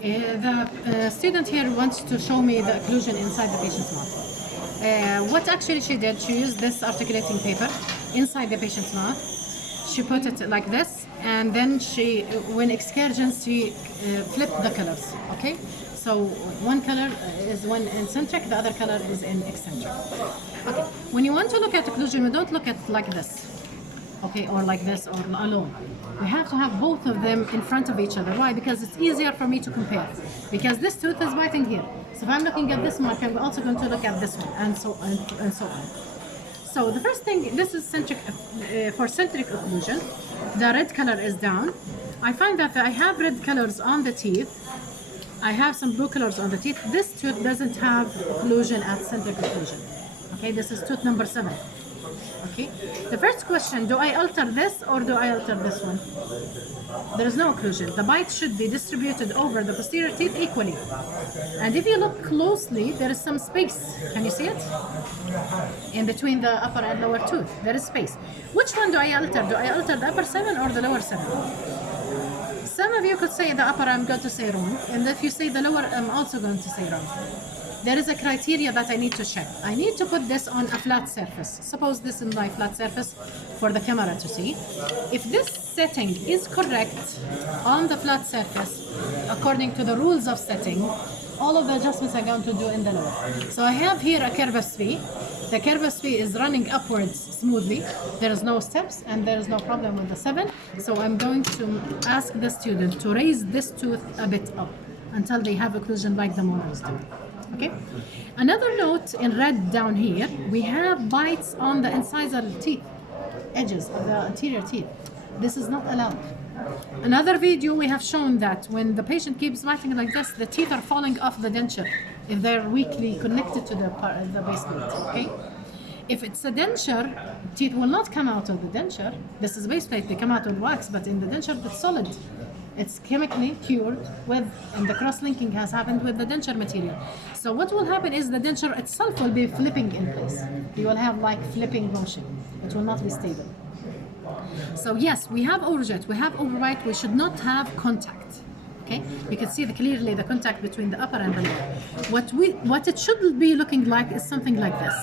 The student here wants to show me the occlusion inside the patient's mouth. What actually she did, she used this articulating paper inside the patient's mouth. She put it like this, and then she, when excursions, she flipped the colors, okay? So one color is one in centric, the other color is in eccentric. Okay, when you want to look at occlusion, we don't look at like this, okay, or like this, or alone. We have to have both of them in front of each other. Why? Because it's easier for me to compare. Because this tooth is biting here. So if I'm looking at this mark, I'm also going to look at this one, and so on, and so on. So the first thing, this is centric, for centric occlusion. The red color is down. I find that I have red colors on the teeth. I have some blue colors on the teeth. This tooth doesn't have occlusion at centric occlusion. Okay, this is tooth number 7. Okay, the first question, do I alter this or do I alter this one? There is no occlusion. The bite should be distributed over the posterior teeth equally. And if you look closely, there is some space. Can you see it? In between the upper and lower tooth, there is space. Which one do I alter? Do I alter the upper 7 or the lower 7? Some of you could say the upper, I'm going to say wrong. And if you say the lower, I'm also going to say wrong. There is a criteria that I need to check. I need to put this on a flat surface. Suppose this is my flat surface for the camera to see. If this setting is correct on the flat surface, according to the rules of setting, all of the adjustments I'm going to do in the lower. So I have here a curvus V. The curvus V is running upwards smoothly. There is no steps and there is no problem with the 7. So I'm going to ask the student to raise this tooth a bit up until they have occlusion like the molars do. Okay. Another note in red down here, we have bites on the incisor teeth, edges of the anterior teeth. This is not allowed. Another video we have shown that when the patient keeps biting like this, the teeth are falling off the denture if they're weakly connected to the base plate. Okay. If it's a denture, teeth will not come out of the denture. This is base plate, they come out with wax, but in the denture it's solid. It's chemically cured with, and the cross-linking has happened with the denture material. So what will happen is the denture itself will be flipping in place. You will have like flipping motion. It will not be stable. So yes, we have overjet, we have overbite, we should not have contact. Okay, you can see clearly the contact between the upper and the lower. What it should be looking like is something like this.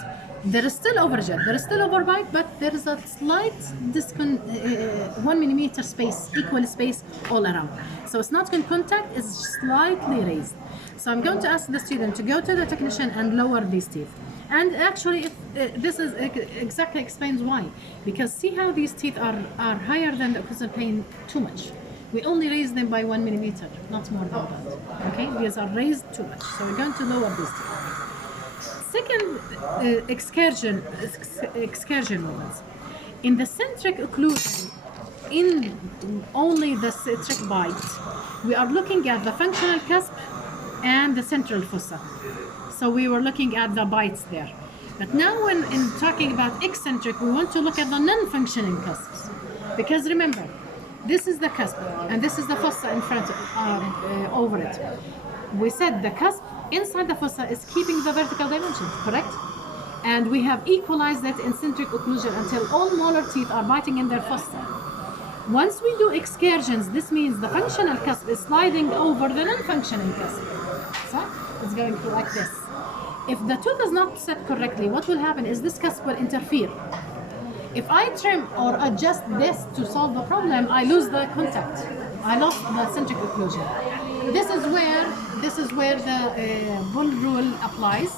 There is still overjet, there is still overbite, but there is a slight 1 millimeter space, equal space all around. So it's not in contact, it's slightly raised. So I'm going to ask the student to go to the technician and lower these teeth. And actually, this is exactly explains why. Because see how these teeth are higher than the occlusal plane too much. We only raise them by 1 millimeter, not more than that. Okay, these are raised too much. So we're going to lower these teeth. Second excursion moments. In the centric occlusion, in only the centric bite, we are looking at the functional cusp and the central fossa. So we were looking at the bites there. But now when in talking about eccentric, we want to look at the non-functioning cusps. Because remember, this is the cusp and this is the fossa in front over it. We said the cusp inside the fossa is keeping the vertical dimensions, correct? And we have equalized that in centric occlusion until all molar teeth are biting in their fossa. Once we do excursions, this means the functional cusp is sliding over the non-functioning cusp. So it's going to like this. If the tooth is not set correctly, what will happen is this cusp will interfere. If I trim or adjust this to solve the problem, I lose the contact. I lost the centric occlusion. This is where the Bull rule applies,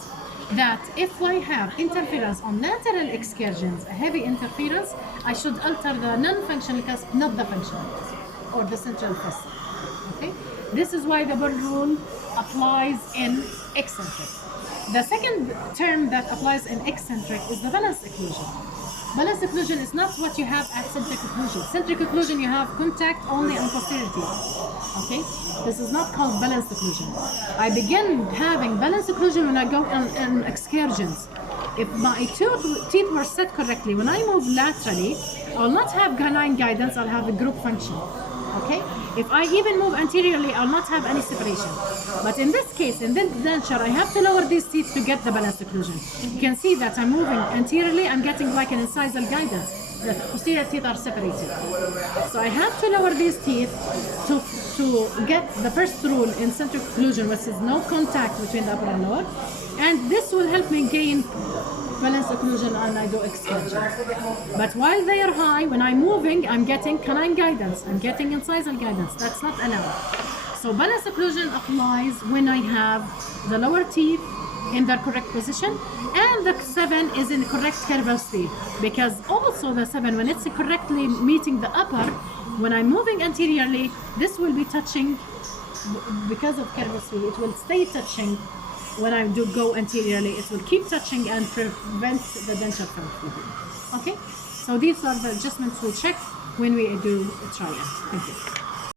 that if I have interference on lateral excursions, a heavy interference, I should alter the non-functional cusp, not the functional cusp, or the central fossa. Okay? This is why the Bull rule applies in eccentric. The second term that applies in eccentric is the balanced occlusion. Balanced occlusion is not what you have at centric occlusion. Centric occlusion, you have contact only on posterior teeth. Okay? This is not called balanced occlusion. I begin having balanced occlusion when I go on excursions. If my teeth were set correctly, when I move laterally, I will not have canine guidance, I'll have a group function. Okay? If I even move anteriorly, I'll not have any separation. But in this case, in this denture, I have to lower these teeth to get the balanced occlusion. You can see that I'm moving anteriorly, I'm getting like an incisal guidance. the posterior teeth are separated. So I have to lower these teeth to get the first rule in centric occlusion, which is no contact between the upper and lower. And this will help me gain balanced occlusion and I do excursions. But while they are high, when I'm moving, I'm getting canine guidance. I'm getting incisal guidance. That's not allowed. So balanced occlusion applies when I have the lower teeth in their correct position and the 7 is in correct curval state, because also the 7, when it's correctly meeting the upper, when I'm moving anteriorly, this will be touching because of curval state. It will stay touching. When I do go anteriorly, it will keep touching and prevent the denture from flipping. Okay, so these are the adjustments we check when we do a trial. Thank you.